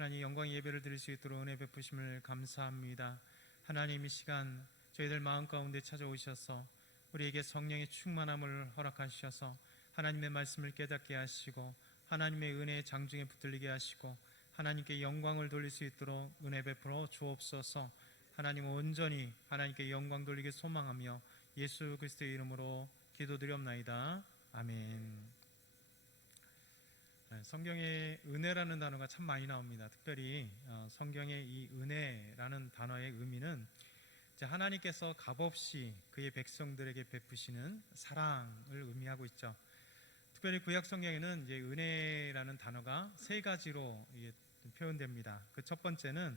하나님 영광의 예배를 드릴 수 있도록 은혜 베푸심을 감사합니다. 하나님 이 시간 저희들 마음 가운데 찾아오셔서 우리에게 성령의 충만함을 허락하셔서 하나님의 말씀을 깨닫게 하시고 하나님의 은혜의 장중에 붙들리게 하시고 하나님께 영광을 돌릴 수 있도록 은혜 베풀어 주옵소서. 하나님 온전히 하나님께 영광 돌리게 소망하며 예수 그리스도의 이름으로 기도드리옵나이다. 아멘. 성경에 은혜라는 단어가 참 많이 나옵니다. 특별히 성경의 이 은혜라는 단어의 의미는 하나님께서 값없이 그의 백성들에게 베푸시는 사랑을 의미하고 있죠. 특별히 구약 성경에는 이제 은혜라는 단어가 세 가지로 표현됩니다. 그 첫 번째는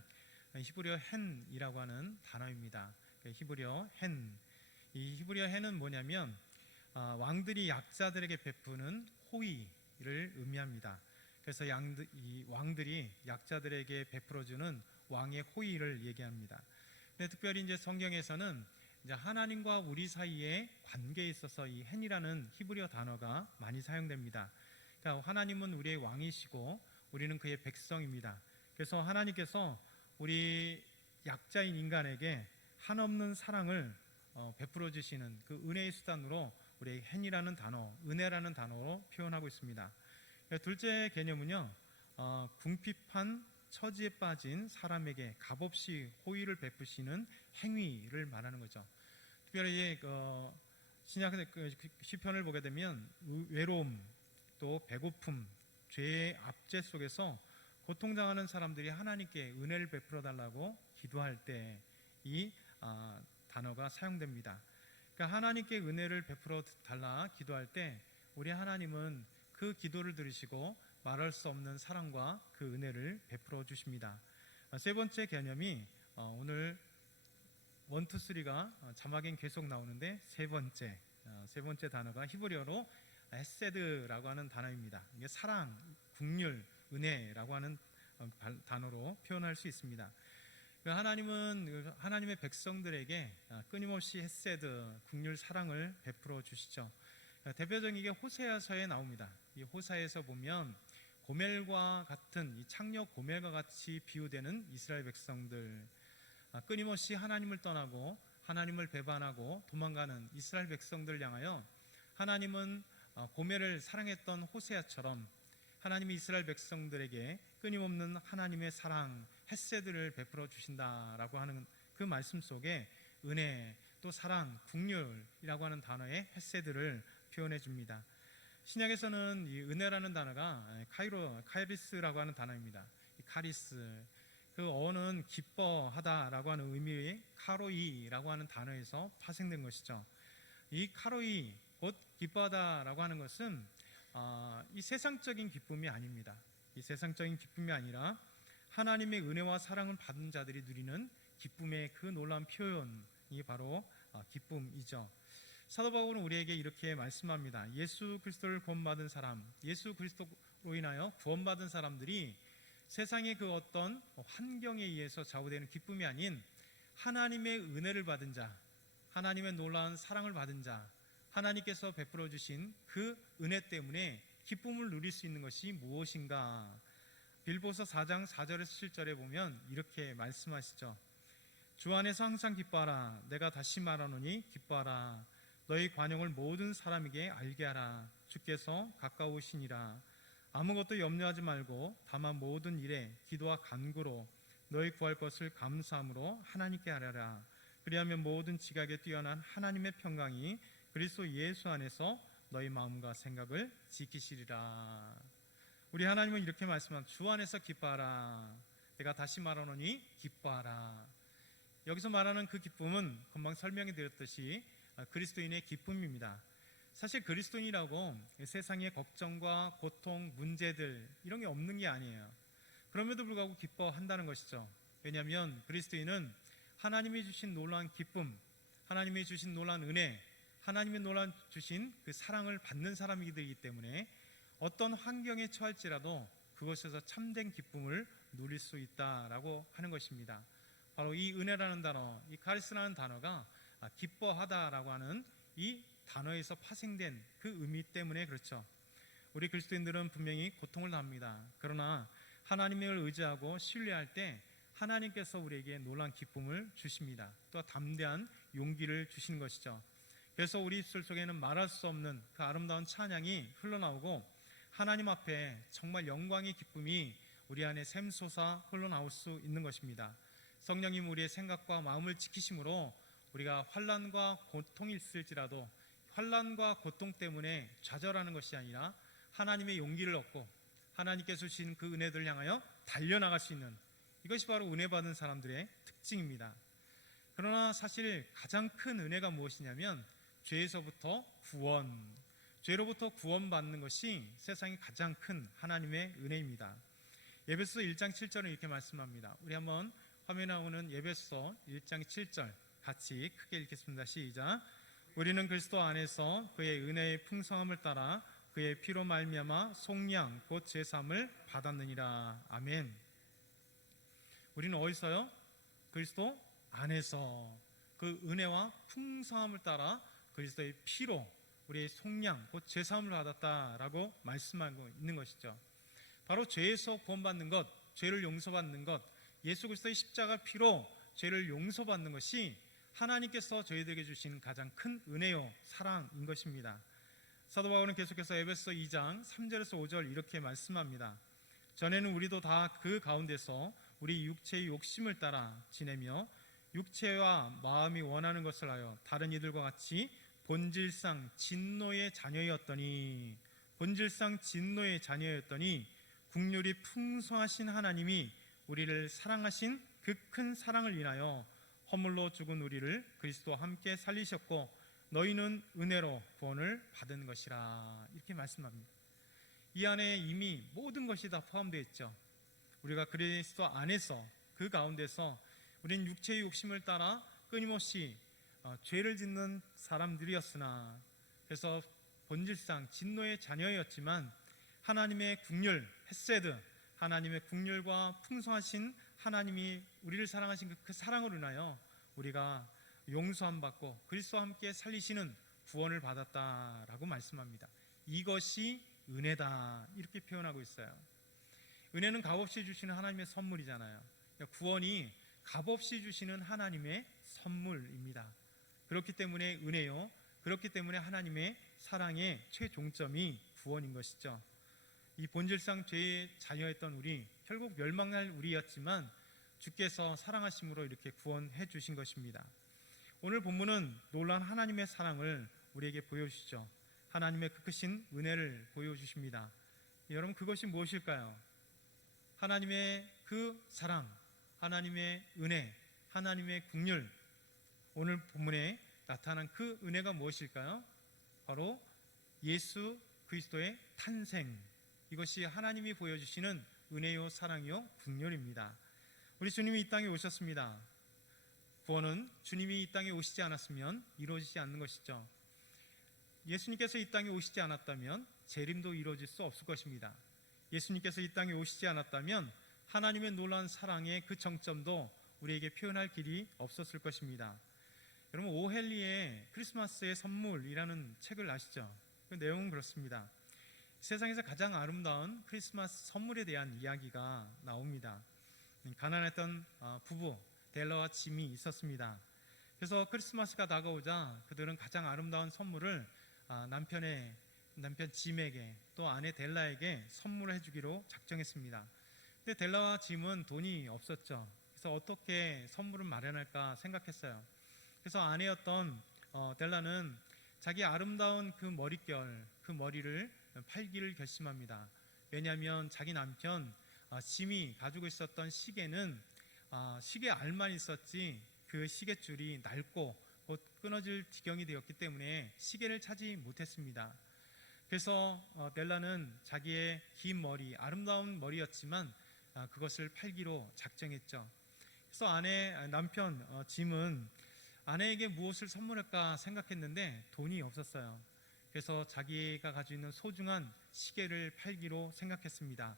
히브리어 헨이라고 하는 단어입니다. 히브리어 헨. 이 히브리어 헨은 뭐냐면 왕들이 약자들에게 베푸는 호의를 의미합니다. 그래서 이 왕들이 약자들에게 베풀어주는 왕의 호의를 얘기합니다. 근데 특별히 이제 성경에서는 이제 하나님과 우리 사이의 관계에 있어서 이 헨이라는 히브리어 단어가 많이 사용됩니다. 그러니까 하나님은 우리의 왕이시고 우리는 그의 백성입니다. 그래서 하나님께서 우리 약자인 인간에게 한없는 사랑을 베풀어 주시는 그 은혜의 수단으로 우리 헨이라는 단어, 은혜라는 단어로 표현하고 있습니다. 둘째 개념은요, 궁핍한 처지에 빠진 사람에게 값없이 호의를 베푸시는 행위를 말하는 거죠. 특별히 신약 시편을 보게 되면 외로움, 또 배고픔, 죄의 압제 속에서 고통당하는 사람들이 하나님께 은혜를 베풀어 달라고 기도할 때 이 단어가 사용됩니다. 그러니까 하나님께 은혜를 베풀어 달라 기도할 때 우리 하나님은 그 기도를 들으시고 말할 수 없는 사랑과 그 은혜를 베풀어 주십니다. 세 번째 개념이 오늘 1, 2, 3가 자막엔 계속 나오는데 세 번째 단어가 히브리어로 헤세드라고 하는 단어입니다. 이게 사랑, 긍휼, 은혜라고 하는 단어로 표현할 수 있습니다. 하나님은 하나님의 백성들에게 끊임없이 헤세드, 긍휼, 사랑을 베풀어 주시죠. 대표적인 게 호세아서에 나옵니다. 이 호사에서 보면 고멜과 같은 이 창녀 고멜과 같이 비유되는 이스라엘 백성들, 끊임없이 하나님을 떠나고 하나님을 배반하고 도망가는 이스라엘 백성들 향하여 하나님은 고멜을 사랑했던 호세아처럼 하나님이 이스라엘 백성들에게 끊임없는 하나님의 사랑, 헤세드를 베풀어 주신다라고 하는 그 말씀 속에 은혜, 또 사랑, 긍휼이라고 하는 단어의 헤세드를 표현해 줍니다. 신약에서는 이 은혜라는 단어가 카이리스라고 하는 단어입니다. 이 카리스, 그 어는 기뻐하다라고 하는 의미의 카로이라고 하는 단어에서 파생된 것이죠. 이 카로이, 곧 기뻐하다라고 하는 것은 이 세상적인 기쁨이 아닙니다. 이 세상적인 기쁨이 아니라 하나님의 은혜와 사랑을 받은 자들이 누리는 기쁨의 그 놀라운 표현이 바로 기쁨이죠. 사도 바울은 우리에게 이렇게 말씀합니다. 예수 그리스도를 구원받은 사람, 예수 그리스도로 인하여 구원받은 사람들이 세상의 그 어떤 환경에 의해서 좌우되는 기쁨이 아닌 하나님의 은혜를 받은 자, 하나님의 놀라운 사랑을 받은 자, 하나님께서 베풀어 주신 그 은혜 때문에 기쁨을 누릴 수 있는 것이 무엇인가? 빌보서 4장 4절에서 7절에 보면 이렇게 말씀하시죠. 주 안에서 항상 기뻐하라. 내가 다시 말하노니 기뻐하라. 너희 관용을 모든 사람에게 알게 하라. 주께서 가까우시니라. 아무것도 염려하지 말고 다만 모든 일에 기도와 간구로 너희 구할 것을 감사함으로 하나님께 아뢰라. 그리하면 모든 지각에 뛰어난 하나님의 평강이 그리스도 예수 안에서 너희 마음과 생각을 지키시리라. 우리 하나님은 이렇게 말씀합니다. 주 안에서 기뻐하라. 내가 다시 말하노니 기뻐하라. 여기서 말하는 그 기쁨은 금방 설명해 드렸듯이 그리스도인의 기쁨입니다. 사실 그리스도인이라고 세상의 걱정과 고통, 문제들 이런 게 없는 게 아니에요. 그럼에도 불구하고 기뻐한다는 것이죠. 왜냐하면 그리스도인은 하나님이 주신 놀라운 기쁨, 하나님이 주신 놀라운 은혜, 하나님의 놀라운 주신 그 사랑을 받는 사람이기 때문에 어떤 환경에 처할지라도 그것에서 참된 기쁨을 누릴 수 있다라고 하는 것입니다. 바로 이 은혜라는 단어, 이 카리스라는 단어가 기뻐하다라고 하는 이 단어에서 파생된 그 의미 때문에 그렇죠. 우리 그리스도인들은 분명히 고통을 당합니다. 그러나 하나님을 의지하고 신뢰할 때 하나님께서 우리에게 놀라운 기쁨을 주십니다. 또 담대한 용기를 주시는 것이죠. 그래서 우리 입술 속에는 말할 수 없는 그 아름다운 찬양이 흘러나오고 하나님 앞에 정말 영광의 기쁨이 우리 안에 샘솟아 흘러나올 수 있는 것입니다. 성령님 우리의 생각과 마음을 지키심으로 우리가 환난과 고통이 있을지라도 환난과 고통 때문에 좌절하는 것이 아니라 하나님의 용기를 얻고 하나님께서 주신 그 은혜들을 향하여 달려나갈 수 있는, 이것이 바로 은혜 받은 사람들의 특징입니다. 그러나 사실 가장 큰 은혜가 무엇이냐면 죄에서부터 구원, 죄로부터 구원받는 것이 세상의 가장 큰 하나님의 은혜입니다. 에베소 1장 7절은 이렇게 말씀합니다. 우리 한번 화면에 나오는 에베소 1장 7절 같이 크게 읽겠습니다. 시작. 우리는 그리스도 안에서 그의 은혜의 풍성함을 따라 그의 피로 말미암아 속량 곧 제사함을 받았느니라. 아멘. 우리는 어디서요? 그리스도 안에서 그 은혜와 풍성함을 따라 그리스도의 피로 우리의 속량 곧 제사함을 받았다라고 말씀하고 있는 것이죠. 바로 죄에서 구원받는 것, 죄를 용서받는 것, 예수 그리스도의 십자가 피로 죄를 용서받는 것이 하나님께서 저희들에게 주신 가장 큰 은혜요 사랑인 것입니다. 사도 바울은 계속해서 에베소 2장 3절에서 5절 이렇게 말씀합니다. 전에는 우리도 다 그 가운데서 우리 육체의 욕심을 따라 지내며 육체와 마음이 원하는 것을 하여 다른 이들과 같이 본질상 진노의 자녀였더니 국률이 풍성하신 하나님이 우리를 사랑하신 그 큰 사랑을 인하여 허물로 죽은 우리를 그리스도와 함께 살리셨고 너희는 은혜로 구원을 받은 것이라. 이렇게 말씀합니다. 이 안에 이미 모든 것이 다 포함되어 있죠. 우리가 그리스도 안에서 그 가운데서 우리는 육체의 욕심을 따라 끊임없이 죄를 짓는 사람들이었으나, 그래서 본질상 진노의 자녀였지만 하나님의 국률, 헤세드, 하나님의 국률과 풍성하신 하나님이 우리를 사랑하신 그 사랑으로 인하여 우리가 용서함 받고 그리스도와 함께 살리시는 구원을 받았다라고 말씀합니다. 이것이 은혜다, 이렇게 표현하고 있어요. 은혜는 값없이 주시는 하나님의 선물이잖아요. 그러니까 구원이 값없이 주시는 하나님의 선물입니다. 그렇기 때문에 은혜요, 그렇기 때문에 하나님의 사랑의 최종점이 구원인 것이죠. 이 본질상 죄의 자녀였던 우리, 결국 멸망할 우리였지만 주께서 사랑하심으로 이렇게 구원해 주신 것입니다. 오늘 본문은 놀라운 하나님의 사랑을 우리에게 보여주시죠. 하나님의 그 크신 은혜를 보여주십니다. 여러분, 그것이 무엇일까요? 하나님의 그 사랑, 하나님의 은혜, 하나님의 국률, 오늘 본문에 나타난 그 은혜가 무엇일까요? 바로 예수 그리스도의 탄생, 이것이 하나님이 보여주시는 은혜요 사랑이요 국률입니다. 우리 주님이 이 땅에 오셨습니다. 구원은 주님이 이 땅에 오시지 않았으면 이루어지지 않는 것이죠. 예수님께서 이 땅에 오시지 않았다면 재림도 이루어질 수 없을 것입니다. 예수님께서 이 땅에 오시지 않았다면 하나님의 놀라운 사랑의 그 정점도 우리에게 표현할 길이 없었을 것입니다. 여러분, 오헨리의 크리스마스의 선물이라는 책을 아시죠? 그 내용은 그렇습니다. 세상에서 가장 아름다운 크리스마스 선물에 대한 이야기가 나옵니다. 가난했던 부부 델라와 짐이 있었습니다. 그래서 크리스마스가 다가오자 그들은 가장 아름다운 선물을 남편 짐에게 또 아내 델라에게 선물을 해주기로 작정했습니다. 근데 델라와 짐은 돈이 없었죠. 그래서 어떻게 선물을 마련할까 생각했어요. 그래서 아내였던 델라는 자기 아름다운 그 머릿결, 그 머리를 팔기를 결심합니다. 왜냐하면 자기 남편 짐이 가지고 있었던 시계는 시계 알만 있었지 그 시계줄이 낡고 곧 끊어질 지경이 되었기 때문에 시계를 차지 못했습니다. 그래서 델라는 자기의 긴 머리, 아름다운 머리였지만 그것을 팔기로 작정했죠. 그래서 남편 짐은 아내에게 무엇을 선물할까 생각했는데 돈이 없었어요. 그래서 자기가 가지고 있는 소중한 시계를 팔기로 생각했습니다.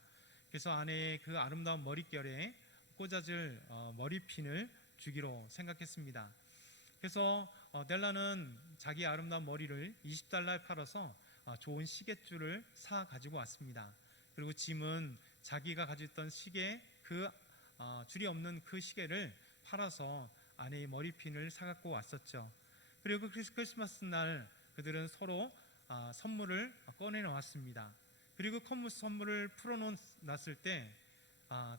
그래서 아내의 그 아름다운 머릿결에 꽂아줄 머리핀을 주기로 생각했습니다. 그래서 델라는 자기 아름다운 머리를 $20에 팔아서 좋은 시계줄을 사 가지고 왔습니다. 그리고 짐은 자기가 가지고 있던 시계 그 줄이 없는 그 시계를 팔아서 아내의 머리핀을 사갖고 왔었죠. 그리고 크리스마스 날 그들은 서로 선물을 꺼내 놓았습니다. 그리고 선물을 풀어놨을 때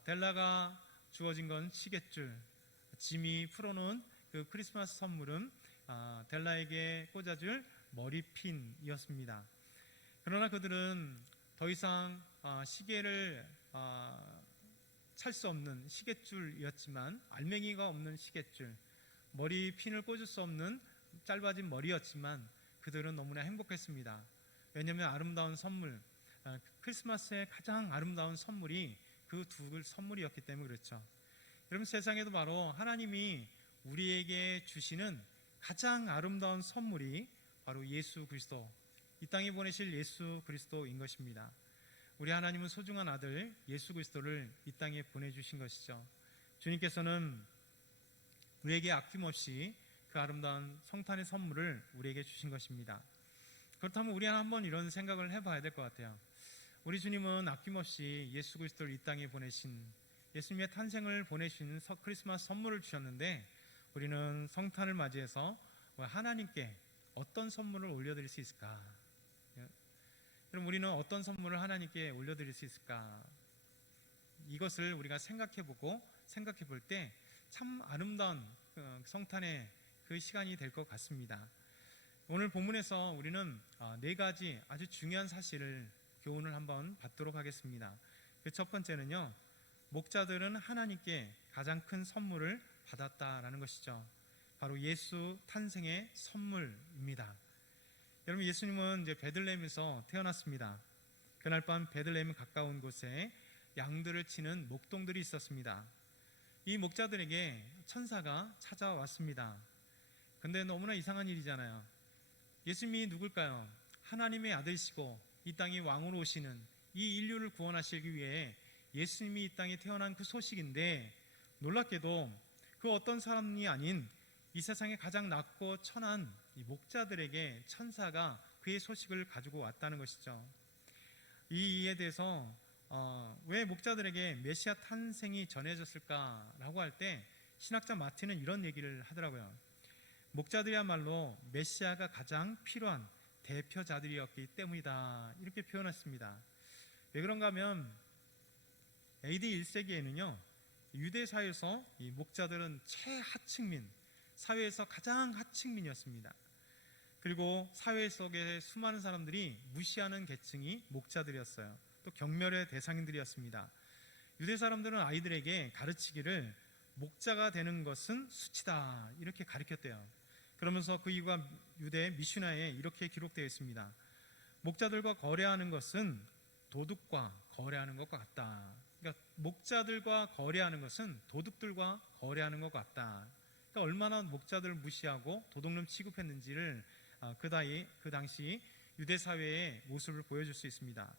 델라가 주어진 건 시계줄, 짐이 풀어놓은 그 크리스마스 선물은 델라에게 꽂아줄 머리핀이었습니다. 그러나 그들은 더 이상 시계를 찰 수 없는 시계줄이었지만, 알맹이가 없는 시계줄, 머리핀을 꽂을 수 없는 짧아진 머리였지만 그들은 너무나 행복했습니다. 왜냐하면 아름다운 선물, 크리스마스의 가장 아름다운 선물이 그 두 선물이었기 때문에 그렇죠. 여러분, 세상에도 바로 하나님이 우리에게 주시는 가장 아름다운 선물이 바로 예수 그리스도, 이 땅에 보내실 예수 그리스도인 것입니다. 우리 하나님은 소중한 아들 예수 그리스도를 이 땅에 보내주신 것이죠. 주님께서는 우리에게 아낌없이 그 아름다운 성탄의 선물을 우리에게 주신 것입니다. 그렇다면 우리는 한번 이런 생각을 해봐야 될 것 같아요. 우리 주님은 아낌없이 예수 그리스도를 이 땅에 보내신, 예수님의 탄생을 보내신 크리스마스 선물을 주셨는데, 우리는 성탄을 맞이해서 하나님께 어떤 선물을 올려드릴 수 있을까? 그럼 우리는 어떤 선물을 하나님께 올려드릴 수 있을까? 이것을 우리가 생각해 볼 때 참 아름다운 성탄의 그 시간이 될 것 같습니다. 오늘 본문에서 우리는 네 가지 아주 중요한 사실을, 교훈을 한번 받도록 하겠습니다. 그 첫 번째는요, 목자들은 하나님께 가장 큰 선물을 받았다라는 것이죠. 바로 예수 탄생의 선물입니다. 여러분, 예수님은 이제 베들레헴에서 태어났습니다. 그날 밤 베들레헴 가까운 곳에 양들을 치는 목동들이 있었습니다. 이 목자들에게 천사가 찾아왔습니다. 근데 너무나 이상한 일이잖아요. 예수님이 누굴까요? 하나님의 아들이시고 이 땅에 왕으로 오시는, 이 인류를 구원하시기 위해 예수님이 이 땅에 태어난 그 소식인데, 놀랍게도 그 어떤 사람이 아닌 이 세상에 가장 낮고 천한 이 목자들에게 천사가 그의 소식을 가지고 왔다는 것이죠. 이에 대해서 왜 목자들에게 메시아 탄생이 전해졌을까라고 할 때 신학자 마틴은 이런 얘기를 하더라고요. 목자들이야말로 메시아가 가장 필요한 대표자들이었기 때문이다, 이렇게 표현했습니다. 왜 그런가 하면 AD 1세기에는요 유대 사회에서 이 목자들은 최하층민, 사회에서 가장 하층민이었습니다. 그리고 사회 속에 수많은 사람들이 무시하는 계층이 목자들이었어요. 또 경멸의 대상들이었습니다. 유대 사람들은 아이들에게 가르치기를 목자가 되는 것은 수치다, 이렇게 가르쳤대요. 그러면서 그 이유가 유대 미슈나에 이렇게 기록되어 있습니다. 목자들과 거래하는 것은 도둑과 거래하는 것과 같다. 그러니까 목자들과 거래하는 것은 도둑들과 거래하는 것 같다. 그러니까 얼마나 목자들을 무시하고 도둑놈 취급했는지를 그 당시 유대 사회의 모습을 보여줄 수 있습니다.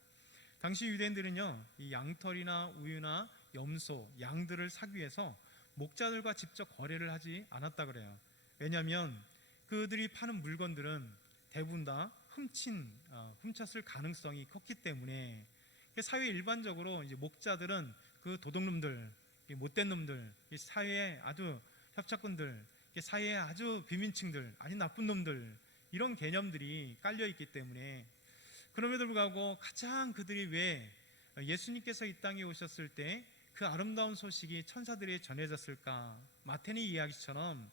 당시 유대인들은요, 이 양털이나 우유나 염소, 양들을 사기 위해서 목자들과 직접 거래를 하지 않았다 그래요. 왜냐하면 그들이 파는 물건들은 대부분 다 훔쳤을 가능성이 컸기 때문에, 사회 일반적으로 이제 목자들은 그 도둑놈들, 못된 놈들, 사회의 아주 협착꾼들, 사회의 아주 비민층들, 아주 나쁜 놈들, 이런 개념들이 깔려 있기 때문에, 그럼에도 불구하고 가장 그들이 왜 예수님께서 이 땅에 오셨을 때 그 아름다운 소식이 천사들에게 전해졌을까? 마태니 이야기처럼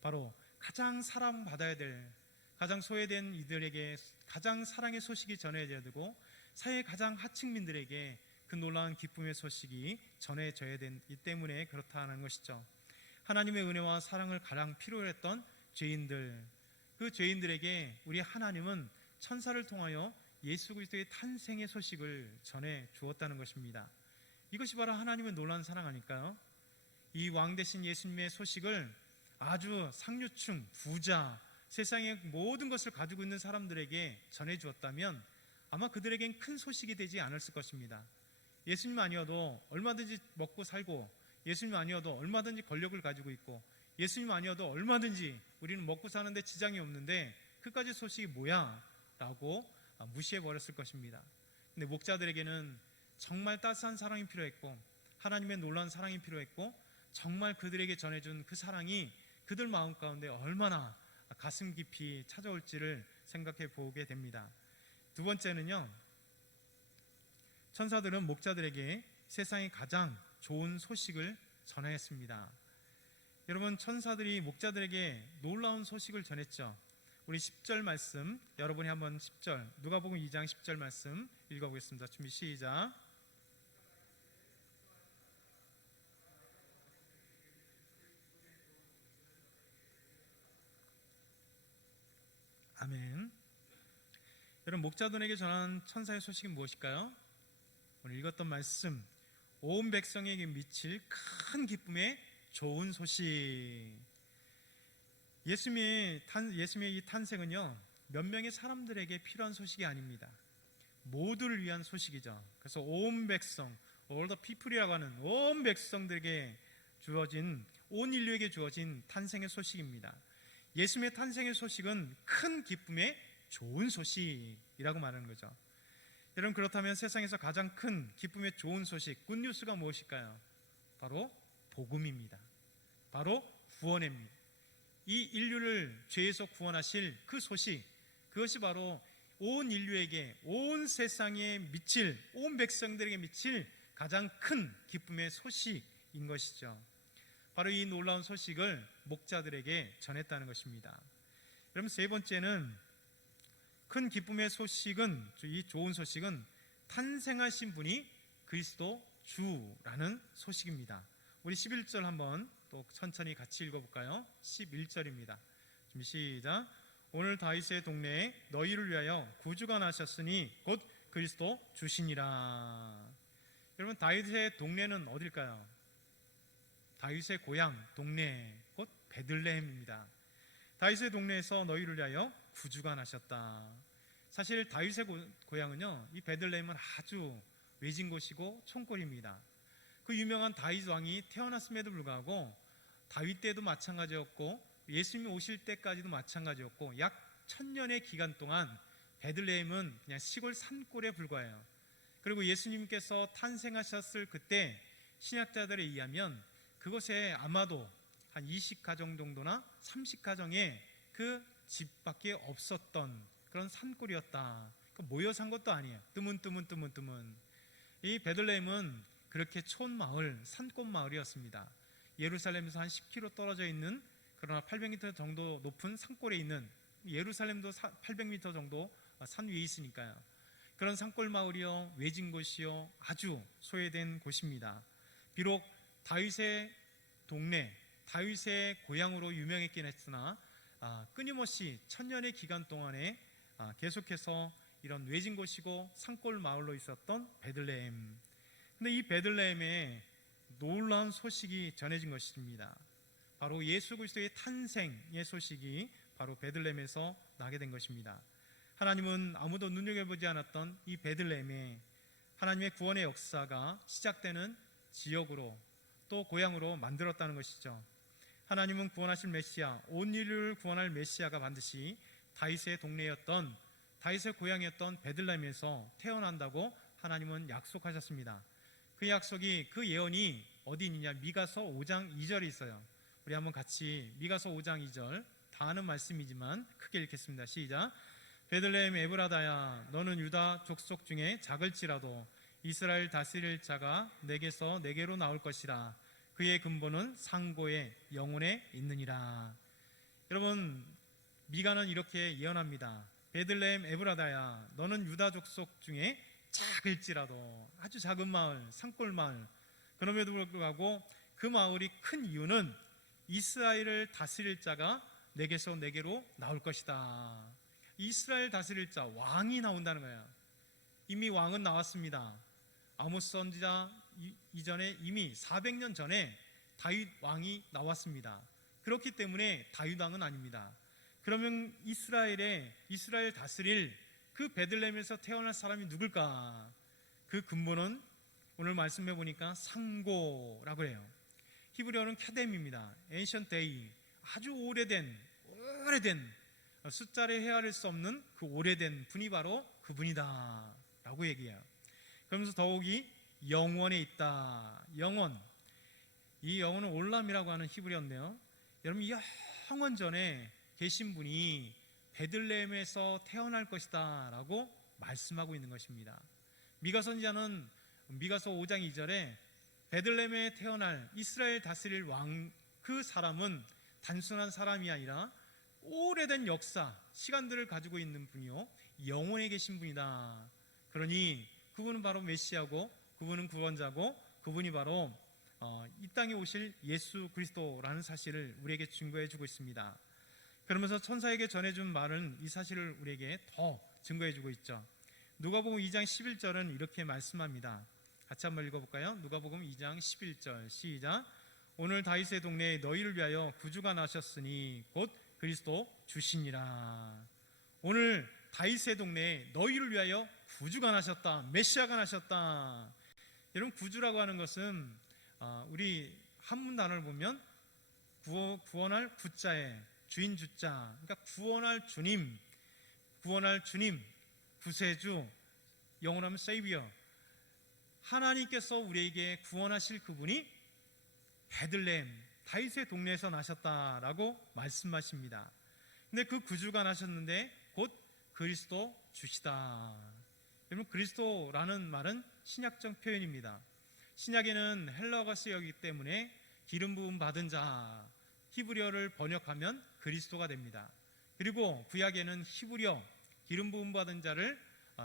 바로 가장 사랑받아야 될, 가장 소외된 이들에게 가장 사랑의 소식이 전해져야 되고, 사회의 가장 하층민들에게 그 놀라운 기쁨의 소식이 전해져야 되기 때문에 그렇다는 것이죠. 하나님의 은혜와 사랑을 가장 필요로 했던 죄인들, 그 죄인들에게 우리 하나님은 천사를 통하여 예수 그리스도의 탄생의 소식을 전해 주었다는 것입니다. 이것이 바로 하나님의 놀라운 사랑 아닐까요? 이 왕 대신 예수님의 소식을 아주 상류층, 부자, 세상의 모든 것을 가지고 있는 사람들에게 전해 주었다면 아마 그들에겐 큰 소식이 되지 않았을 것입니다. 예수님 아니어도 얼마든지 먹고 살고, 예수님 아니어도 얼마든지 권력을 가지고 있고, 예수님 아니어도 얼마든지 우리는 먹고 사는데 지장이 없는데 그까지 소식이 뭐야? 라고 무시해 버렸을 것입니다. 근데 목자들에게는 정말 따스한 사랑이 필요했고 하나님의 놀라운 사랑이 필요했고 정말 그들에게 전해준 그 사랑이 그들 마음 가운데 얼마나 가슴 깊이 찾아올지를 생각해 보게 됩니다. 두 번째는요, 천사들은 목자들에게 세상의 가장 좋은 소식을 전하였습니다. 여러분, 천사들이 목자들에게 놀라운 소식을 전했죠. 우리 10절 말씀, 여러분이 한번 10절 누가복음 2장 10절 말씀 읽어보겠습니다. 준비 시작. 아멘. 여러분, 목자들에게 전한 천사의 소식은 무엇일까요? 오늘 읽었던 말씀, 온 백성에게 미칠 큰 기쁨의 좋은 소식. 예수님의 이 탄생은요, 몇 명의 사람들에게 필요한 소식이 아닙니다. 모두를 위한 소식이죠. 그래서 온 백성, all the people이라고 하는 온 백성들에게 주어진, 온 인류에게 주어진 탄생의 소식입니다. 예수님의 탄생의 소식은 큰 기쁨의 좋은 소식이라고 말하는 거죠. 여러분, 그렇다면 세상에서 가장 큰 기쁨의 좋은 소식, 굿뉴스가 무엇일까요? 바로 복음입니다. 바로 구원입니다. 이 인류를 죄에서 구원하실 그 소식, 그것이 바로 온 인류에게, 온 세상에 미칠, 온 백성들에게 미칠 가장 큰 기쁨의 소식인 것이죠. 바로 이 놀라운 소식을 목자들에게 전했다는 것입니다. 여러분, 세 번째는 큰 기쁨의 소식은, 이 좋은 소식은 탄생하신 분이 그리스도 주라는 소식입니다. 우리 11절 한번 또 천천히 같이 읽어볼까요? 11절입니다. 준비 시작. 오늘 다윗의 동네에 너희를 위하여 구주가 나셨으니 곧 그리스도 주시니라. 여러분, 다윗의 동네는 어딜까요? 다윗의 고향, 동네, 곧 베들레헴입니다. 다윗의 동네에서 너희를 위하여 구주가 나셨다. 사실 다윗의 고향은요, 이 베들레헴은 아주 외진 곳이고 촌골입니다. 그 유명한 다윗 왕이 태어났음에도 불구하고 다윗 때도 마찬가지였고 예수님이 오실 때까지도 마찬가지였고 약 1000년의 기간 동안 베들레헴은 그냥 시골 산골에 불과해요. 그리고 예수님께서 탄생하셨을 그때 신학자들에 의하면 그곳에 아마도 한 20가정 정도나 30가정의 그 집밖에 없었던 그런 산골이었다. 모여 산 것도 아니에요. 뜨문. 이 베들레헴은 그렇게 촌마을, 산골 마을이었습니다. 예루살렘에서 한 10km 떨어져 있는, 그러나 800m 정도 높은 산골에 있는, 예루살렘도 800m 정도 산 위에 있으니까요. 그런 산골 마을이요, 외진 곳이요, 아주 소외된 곳입니다. 비록 다윗의 동네, 다윗의 고향으로 유명했긴 했으나 끊임없이 1000년의 기간 동안에 계속해서 이런 외진 곳이고 산골 마을로 있었던 베들레헴. 근데 이 베들레헴에 놀라운 소식이 전해진 것입니다. 바로 예수 그리스도의 탄생의 소식이 바로 베들레헴에서 나게 된 것입니다. 하나님은 아무도 눈여겨보지 않았던 이 베들레헴에 하나님의 구원의 역사가 시작되는 지역으로 또 고향으로 만들었다는 것이죠. 하나님은 구원하실 메시아, 온 인류를 구원할 메시아가 반드시 다윗의 동네였던, 다윗의 고향이었던 베들레헴에서 태어난다고 하나님은 약속하셨습니다. 그 약속이, 그 예언이 어디 있느냐? 미가서 5장 2절에 있어요. 우리 한번 같이 미가서 5장 2절, 다 아는 말씀이지만 크게 읽겠습니다. 시작. 베들레헴 에브라다야, 너는 유다 족속 중에 작을지라도 이스라엘 다스릴 자가 내게서 내게로 나올 것이라. 그의 근본은 상고의 영혼에 있느니라. 여러분, 미가는 이렇게 예언합니다. 베들레헴 에브라다야, 너는 유다 족속 중에 작을지라도, 아주 작은 마을, 산골 마을, 그럼에도 불구하고 그 마을이 큰 이유는 이스라엘을 다스릴 자가 내게서 내게로 나올 것이다. 이스라엘 다스릴 자, 왕이 나온다는 거예요. 이미 왕은 나왔습니다. 아모스 선지자 이전에 이미 400년 전에 다윗 왕이 나왔습니다. 그렇기 때문에 다윗 왕은 아닙니다. 그러면 이스라엘 다스릴 그 베들레헴에서 태어날 사람이 누굴까? 그 근본은 오늘 말씀해 보니까 상고라고 해요. 히브리어는 케뎀입니다. Ancient Day, 아주 오래된 숫자를 헤아릴 수 없는 그 오래된 분이 바로 그분이다 라고 얘기해요. 그러면서 더욱이 영원에 있다. 영원. 이 영혼은 올람이라고 하는 히브리어인데요. 여러분, 이 영원 전에 계신 분이 베들레헴에서 태어날 것이다 라고 말씀하고 있는 것입니다. 미가 선지자는 미가서 5장 2절에 베들레헴에 태어날 이스라엘 다스릴 왕, 그 사람은 단순한 사람이 아니라 오래된 역사, 시간들을 가지고 있는 분이요 영원에 계신 분이다. 그러니 그분은 바로 메시아고, 그분은 구원자고, 그분이 바로 이 땅에 오실 예수 그리스도라는 사실을 우리에게 증거해 주고 있습니다. 그러면서 천사에게 전해준 말은 이 사실을 우리에게 더 증거해 주고 있죠. 누가복음 2장 11절은 이렇게 말씀합니다. 같이 한번 읽어볼까요? 누가복음 2장 11절 시작. 오늘 다윗의 동네에 너희를 위하여 구주가 나셨으니 곧 그리스도 주시니라. 오늘 다윗의 동네에 너희를 위하여 구주가 나셨다. 메시아가 나셨다. 여러분, 구주라고 하는 것은 우리 한문 단어를 보면 구원할 구자에 주인 주자, 그러니까 구원할 주님, 구세주, 영어로 하면 세이비어, 하나님께서 우리에게 구원하실 그분이 베들레헴, 다윗의 동네에서 나셨다라고 말씀하십니다. 근데 그 구주가 나셨는데 곧 그리스도 주시다. 여러분, 그리스도라는 말은 신약적 표현입니다. 신약에는 헬라어가 쓰여있기 때문에 기름 부음 받은 자, 히브리어를 번역하면 그리스도가 됩니다. 그리고 구약에는 히브리어, 기름 부음 받은 자를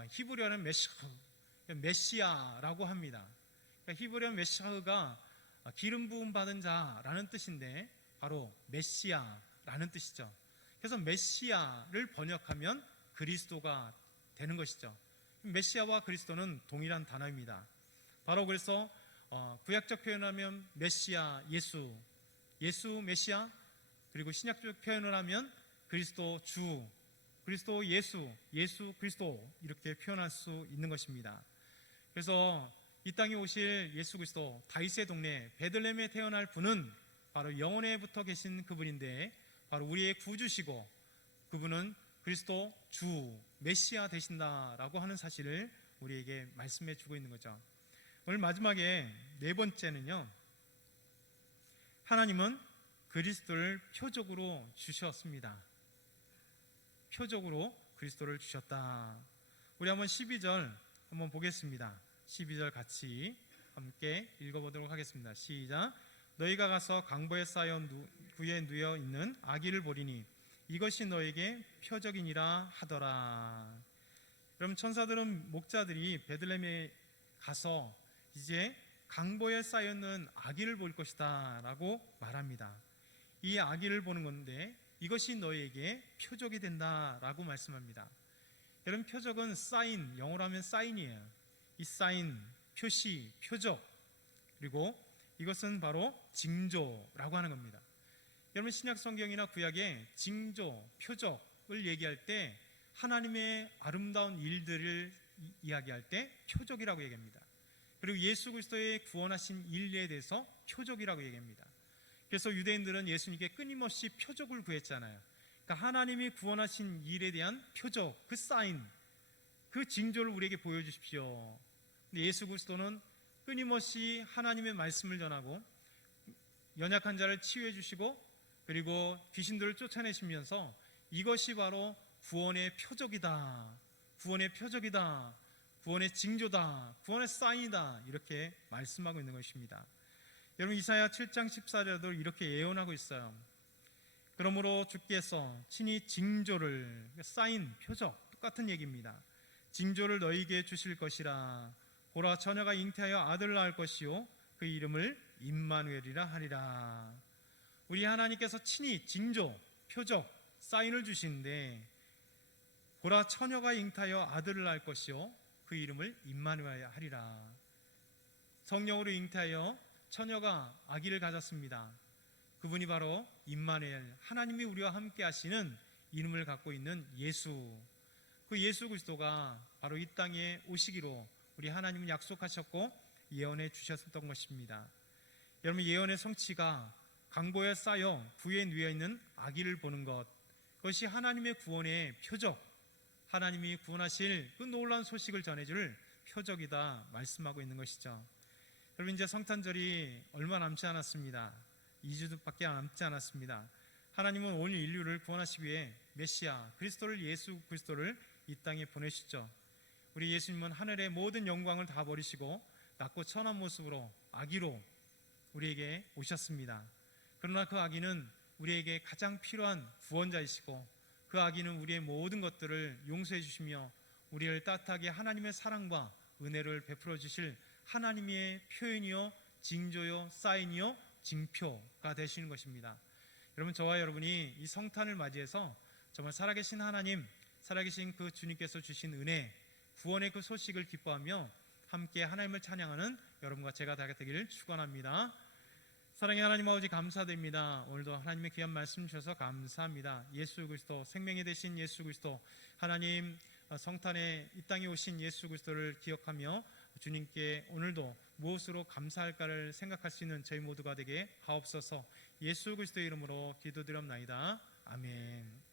히브리어는 메시아라고 합니다. 그러니까 히브리어 메시아가 기름 부음 받은 자라는 뜻인데 바로 메시아라는 뜻이죠. 그래서 메시아를 번역하면 그리스도가 되는 것이죠. 메시아와 그리스도는 동일한 단어입니다. 바로 그래서 구약적 표현하면 메시아, 예수 메시아, 그리고 신약적 표현을 하면 그리스도 주, 그리스도 예수 그리스도, 이렇게 표현할 수 있는 것입니다. 그래서 이 땅에 오실 예수 그리스도, 다윗의 동네 베들레헴에 태어날 분은 바로 영원에부터 계신 그분인데 바로 우리의 구주시고, 그분은 그리스도 주 메시아 되신다라고 하는 사실을 우리에게 말씀해 주고 있는 거죠. 오늘 마지막에 네 번째는요, 하나님은 그리스도를 표적으로 주셨습니다. 표적으로 그리스도를 주셨다. 우리 한번 12절 한번 보겠습니다. 12절 같이 함께 읽어보도록 하겠습니다. 시작. 너희가 가서 강보에 쌓여 구에 누워 있는 아기를 보리니 이것이 너에게 표적이니라 하더라. 여러분, 천사들은 목자들이 베들레헴에 가서 이제 강보에 쌓여있는 아기를 볼 것이다 라고 말합니다. 이 아기를 보는 건데 이것이 너에게 표적이 된다 라고 말씀합니다. 여러분, 표적은 사인, 영어로 하면 사인이에요. 이 사인, 표시, 표적, 그리고 이것은 바로 징조라고 하는 겁니다. 여러분, 신약 성경이나 구약에 징조, 표적을 얘기할 때 하나님의 아름다운 일들을 이야기할 때 표적이라고 얘기합니다. 그리고 예수 그리스도의 구원하신 일에 대해서 표적이라고 얘기합니다. 그래서 유대인들은 예수님께 끊임없이 표적을 구했잖아요. 그러니까 하나님이 구원하신 일에 대한 표적, 그 사인, 그 징조를 우리에게 보여주십시오. 근데 예수 그리스도는 끊임없이 하나님의 말씀을 전하고 연약한 자를 치유해 주시고 그리고 귀신들을 쫓아내시면서 이것이 바로 구원의 표적이다, 구원의 표적이다, 구원의 징조다, 구원의 사인이다, 이렇게 말씀하고 있는 것입니다. 여러분, 이사야 7장 14절도 이렇게 예언하고 있어요. 그러므로 주께서 친히 징조를, 사인, 표적, 똑같은 얘기입니다. 징조를 너희에게 주실 것이라. 보라, 처녀가 잉태하여 아들을 낳을 것이요 그 이름을 임마누엘이라 하리라. 우리 하나님께서 친히 징조, 표적, 사인을 주시는데 보라, 처녀가 잉태하여 아들을 낳을 것이요 그 이름을 임마누엘 하리라. 성령으로 잉태하여 처녀가 아기를 가졌습니다. 그분이 바로 임마누엘, 하나님이 우리와 함께 하시는 이름을 갖고 있는 예수, 그 예수 그리스도가 바로 이 땅에 오시기로 우리 하나님은 약속하셨고 예언해 주셨던 것입니다. 여러분, 예언의 성취가 강보에 쌓여 부에 누워 있는 아기를 보는 것, 그것이 하나님의 구원의 표적, 하나님이 구원하실 그 놀라운 소식을 전해줄 표적이다 말씀하고 있는 것이죠. 여러분, 이제 성탄절이 얼마 남지 않았습니다. 2주밖에 남지 않았습니다. 하나님은 온 인류를 구원하시기 위해 메시아 그리스도를, 예수 그리스도를 이 땅에 보내시죠. 우리 예수님은 하늘의 모든 영광을 다 버리시고 낮고 천한 모습으로 아기로 우리에게 오셨습니다. 그러나 그 아기는 우리에게 가장 필요한 구원자이시고, 그 아기는 우리의 모든 것들을 용서해 주시며 우리를 따뜻하게 하나님의 사랑과 은혜를 베풀어 주실 하나님의 표현이요, 징조요, 사인이요, 징표가 되시는 것입니다. 여러분, 저와 여러분이 이 성탄을 맞이해서 정말 살아계신 하나님, 살아계신 그 주님께서 주신 은혜, 구원의 그 소식을 기뻐하며 함께 하나님을 찬양하는 여러분과 제가 되기를 축원합니다. 사랑의 하나님 아버지, 감사드립니다. 오늘도 하나님의 귀한 말씀 주셔서 감사합니다. 예수 그리스도, 생명이 되신 예수 그리스도, 하나님 성탄에 이 땅에 오신 예수 그리스도를 기억하며 주님께 오늘도 무엇으로 감사할까를 생각할 수 있는 저희 모두가 되게 하옵소서. 예수 그리스도의 이름으로 기도드렸나이다. 아멘.